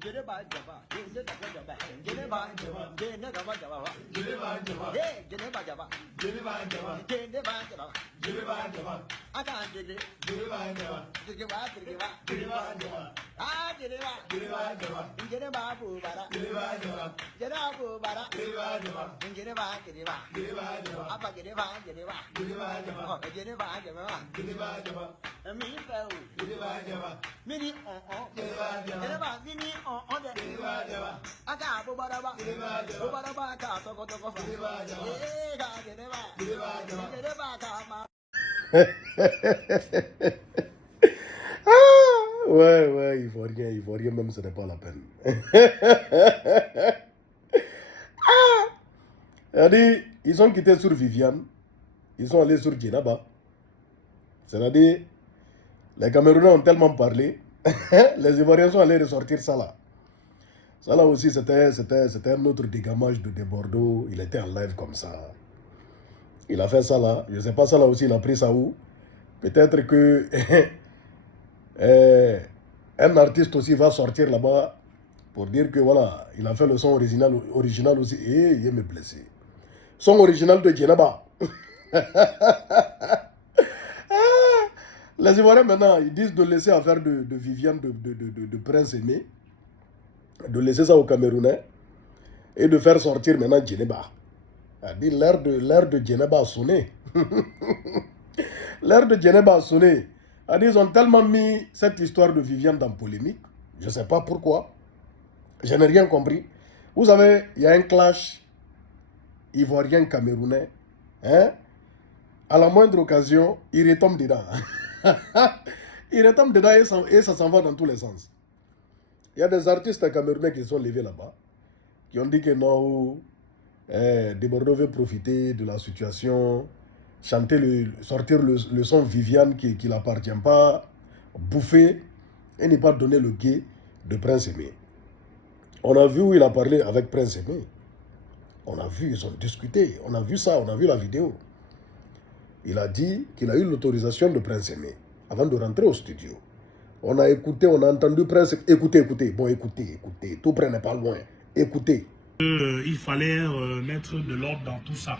Jeneba Java, Jeneba Java, Jeneba Java, Jeneba Java, Jeneba Java, Jeneba Java, Jeneba Java, I can't get it, Jeneba Java, Jeneba Java, Ah, Jeneba, Jeneba Java, Jeneba Bubara, Jeneba Java, Jenaba Bubara, Jeneba Java, Jeneba Jeneba, Jeneba Java, Apa Jeneba Jeneba, Jeneba Java, Jeneba Java, Jeneba Java, Me fell, Jeneba Java, Mini Jeneba Mini on the Aka Bubaraba, Bubaraba, Toko Toko, Jeneba, Ouais, il faut rien, même ce n'est pas la peine. Ils ont quitté sur Viviane, ils sont allés sur Djenaba. C'est-à-dire, les Camerounais ont tellement parlé, les Ivoiriens sont allés ressortir ça là. Ça là aussi, c'était un autre dégamage de Bordeaux. Il était en live comme ça. Il a fait ça là. Je ne sais pas ça là aussi, il a pris ça où. Peut-être que un artiste aussi va sortir là-bas pour dire que voilà, il a fait le son original aussi. Et il me blessé. Son original de Djenaba. Les Ivoiriens maintenant, ils disent de laisser affaire de Viviane, de Prince Aimé, de laisser ça aux Camerounais et de faire sortir maintenant Djeneba. L'ère de Djeneba a sonné. L'ère de Djeneba a sonné. Ils ont tellement mis cette histoire de Viviane dans polémique. Je ne sais pas pourquoi. Je n'ai rien compris. Vous savez, il y a un clash ivoirien-camerounais. Hein? À la moindre occasion, il retombe dedans. Il retombe dedans et ça s'en va dans tous les sens. Il y a des artistes camerounais qui sont levés là-bas, qui ont dit que non, Bordeaux veut profiter de la situation, sortir le son Viviane qui ne l'appartient pas, bouffer et ne pas donner le guet de Prince Aimé. On a vu où il a parlé avec Prince Aimé. On a vu, ils ont discuté. On a vu ça, on a vu la vidéo. Il a dit qu'il a eu l'autorisation de Prince Aimé avant de rentrer au studio. On a écouté, on a entendu Prince. Écoutez. Bon, écoutez. Tout près n'est pas loin. Écoutez. Il fallait mettre de l'ordre dans tout ça.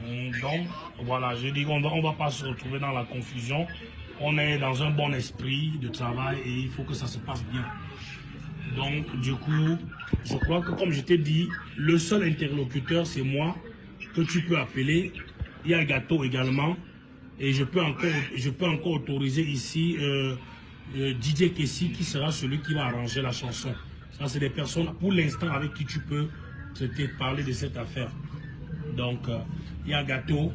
Donc, voilà, je dis qu'on ne va pas se retrouver dans la confusion. On est dans un bon esprit de travail et il faut que ça se passe bien. Donc, du coup, je crois que comme je t'ai dit, le seul interlocuteur, c'est moi, que tu peux appeler. Il y a Gâteau également. Et je peux encore autoriser ici DJ Kessi qui sera celui qui va arranger la chanson. Ça, c'est des personnes pour l'instant avec qui tu peux parler de cette affaire. Donc, il y a Gâteau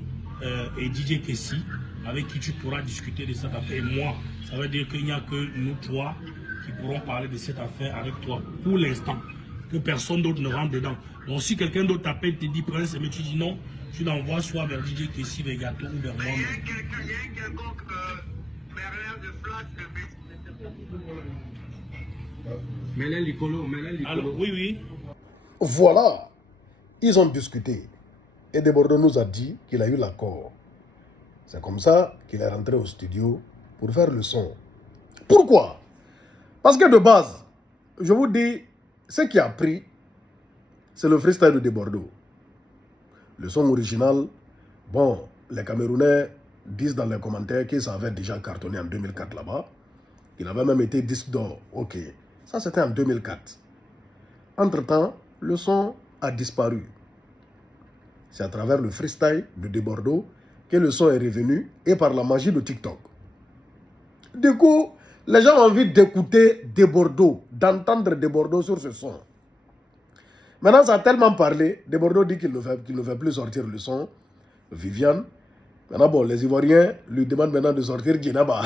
et DJ Kessi avec qui tu pourras discuter de cette affaire. Et moi, ça veut dire qu'il n'y a que nous trois qui pourront parler de cette affaire avec toi pour l'instant. Que personne d'autre ne rentre dedans. Donc, si quelqu'un d'autre t'appelle, te dit Prince, mais tu dis non, tu l'envoies soit vers DJ Kessi, vers Gâteau ou vers moi. Il y a quelconque Merlin de Flash de Alors, oui. Voilà. Ils ont discuté. Et De Bordeaux nous a dit qu'il a eu l'accord. C'est comme ça qu'il est rentré au studio pour faire le son. Pourquoi? Parce que de base, je vous dis, ce qui a pris, c'est le freestyle de Bordeaux. Le son original, bon, les Camerounais disent dans les commentaires que ça avait déjà cartonné en 2004 là-bas. Il avait même été disque d'or. Ok, ça c'était en 2004. Entre-temps, le son a disparu. C'est à travers le freestyle de Bordeaux que le son est revenu et par la magie de TikTok. Du coup, les gens ont envie d'écouter Bordeaux, d'entendre Bordeaux sur ce son. Maintenant, ça a tellement parlé. Bordeaux dit qu'il ne veut plus sortir le son. Viviane. Maintenant, bon, les Ivoiriens lui demandent maintenant de sortir Djenaba.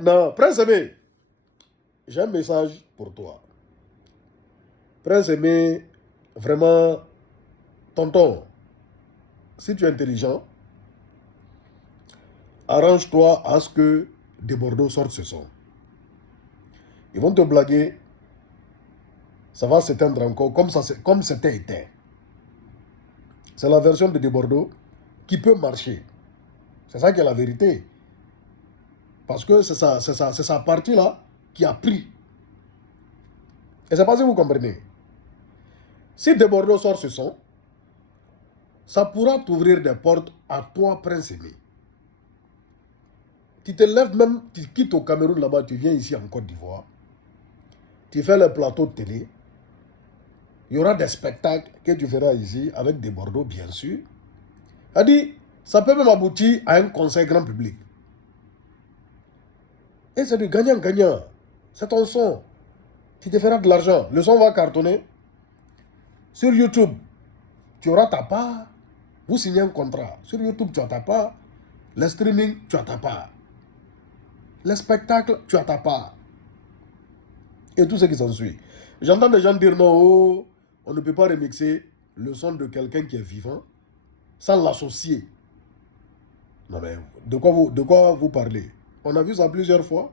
Non, Prince Aimé, j'ai un message pour toi. Prince Aimé, vraiment, tonton, si tu es intelligent, arrange-toi à ce que Bordeaux sorte ce son. Ils vont te blaguer. Ça va s'éteindre encore comme c'était éteint. C'est la version de Bordeaux qui peut marcher. C'est ça qui est la vérité. Parce que c'est sa partie là qui a pris. Et c'est pas si vous comprenez. Si Debordo sort ce son, ça pourra t'ouvrir des portes à toi, Prince Aimé. Tu te lèves même, tu quittes au Cameroun là-bas, tu viens ici en Côte d'Ivoire. Tu fais le plateau de télé. Il y aura des spectacles que tu feras ici avec Debordo, bien sûr. Ça peut même aboutir à un conseil grand public. Et c'est du gagnant-gagnant. C'est ton son. Tu te feras de l'argent. Le son va cartonner. Sur YouTube, tu auras ta part. Vous signez un contrat. Sur YouTube, tu as ta part. Le streaming, tu as ta part. Les spectacles, tu as ta part. Et tout ce qui s'ensuit. J'entends des gens dire non, oh, on ne peut pas remixer le son de quelqu'un qui est vivant sans l'associer. Non mais, de quoi vous parlez? On a vu ça plusieurs fois.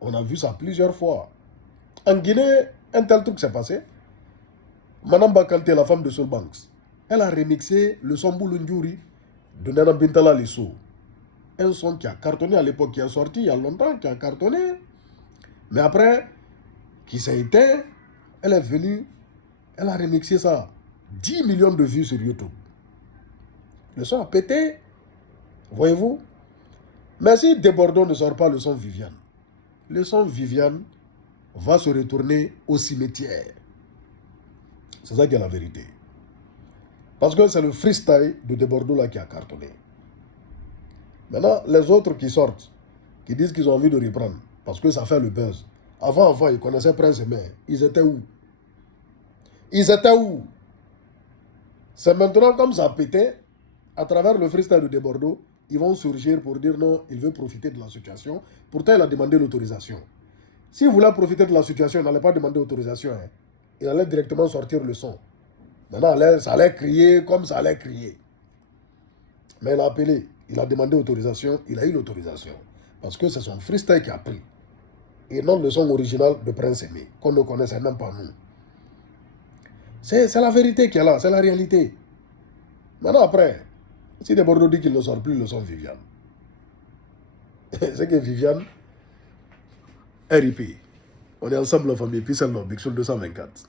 On a vu ça plusieurs fois. En Guinée, un tel truc s'est passé. Madame Bakanté, la femme de Soul Banks, elle a remixé le son Boulundjouri de Nana Bintala Lissou. Un son qui a cartonné à l'époque, qui est sorti il y a longtemps, qui a cartonné. Mais après, qui s'est éteint, elle est venue, elle a remixé ça. 10 millions de vues sur YouTube. Le son a pété. Voyez-vous? Mais si Debordo ne sort pas le son Viviane, le son Viviane va se retourner au cimetière. C'est ça qui est la vérité. Parce que c'est le freestyle de Debordo là qui a cartonné. Maintenant, les autres qui sortent, qui disent qu'ils ont envie de reprendre, parce que ça fait le buzz. Avant, ils connaissaient Prince Aimé. Ils étaient où? Ils étaient où? C'est maintenant comme ça a pété, à travers le freestyle de Debordo, ils vont surgir pour dire non, il veut profiter de la situation. Pourtant, il a demandé l'autorisation. S'il voulait profiter de la situation, il n'allait pas demander l'autorisation. Hein. Il allait directement sortir le son. Maintenant, ça allait crier comme ça allait crier. Mais il a appelé, il a demandé l'autorisation, il a eu l'autorisation. Parce que c'est son freestyle qui a pris. Et non le son original de Prince Aimé, qu'on ne connaissait même pas nous. C'est la vérité qui est là, c'est la réalité. Maintenant après, si Debordo dit qu'il ne sort plus le son Viviane, c'est que Viviane, RIP, on est ensemble en famille, puis c'est le Big Soul 224.